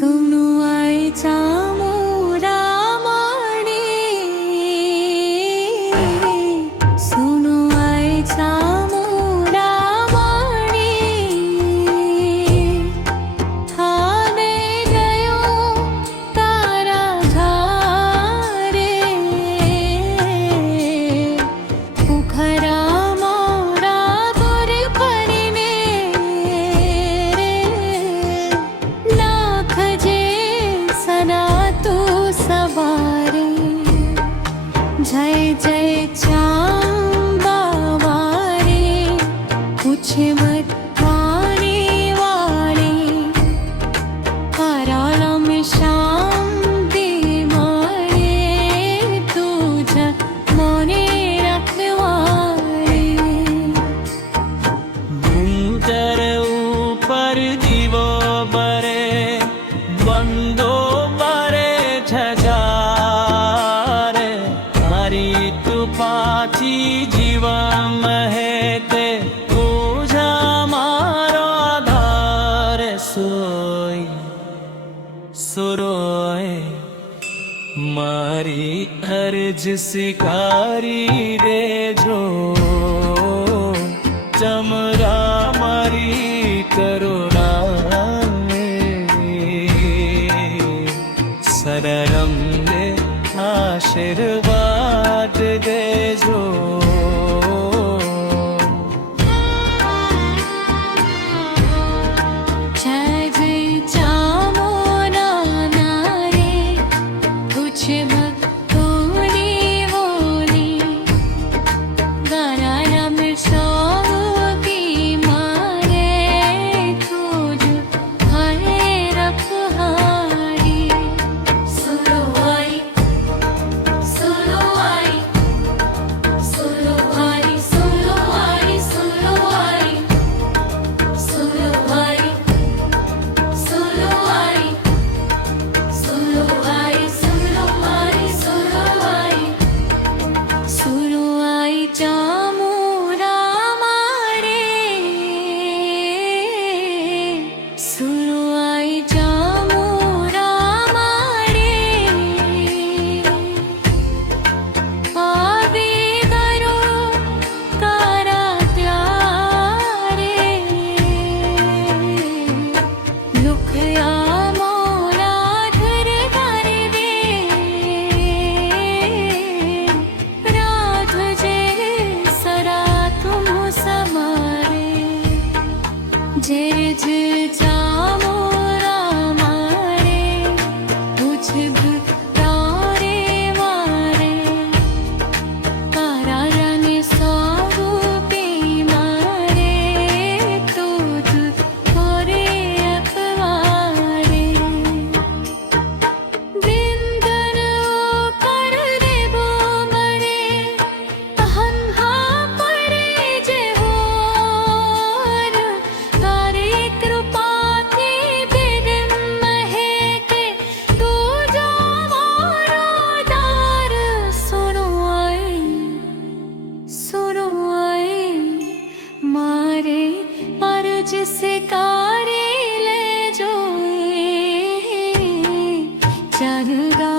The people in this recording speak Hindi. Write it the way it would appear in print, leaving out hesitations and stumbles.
सोनू आईचा मोरामाणी, सोनू आईचा मोरामाणी, थाने गयो तारा धारे, उखरा मोरा दूर पड़ीने लाख जे सना तू सवारे, जय जय चांबावारे, पूछे मत वाणी वाणी, कराला में शांति मारे, तुझा मोने रखवारे। गुंजर ऊपर दीवो बरे, बंदो बरे झजारे, हरी तू पाची जीवा महेते, तुझा मारो आधार सोई सुरोए, मारी अर्ज स्वीकारी रे जो, चमरा मारी करुणा सररम ने आशीर्वाद दे जो। जय जय चामोरा नारे, कुछ भक्तोनी बोली, गरारा में शौकी मारे, तुझ हरे रखहारी। सुरो आई, सुरो आई, सुरो आई, सुरो आई, सुरो आई, सुरो आई, सुरो आई, सुरो आई, सुरो आई, सुरो आई, सुरो आई चामोरा मारे, सुरो आई चामोरा मारे, आवे करो तारा त्यारे, लुखया मोरा घर घर दे, राध जे सरा तुम समारे, जय जय चामोरा मारे, तुझ भक्तारे मारे, करारा ने स्वारूपी मारे, तुझ कोरे अखवारे। बिंदन कर देबो मरे, अहंहा परे जे होर, तारे कृपा थी बिदिन महेते, तुझा मोरो दार। सुनो आई मारे अर्ज स्वीकारी ले जो, चरगा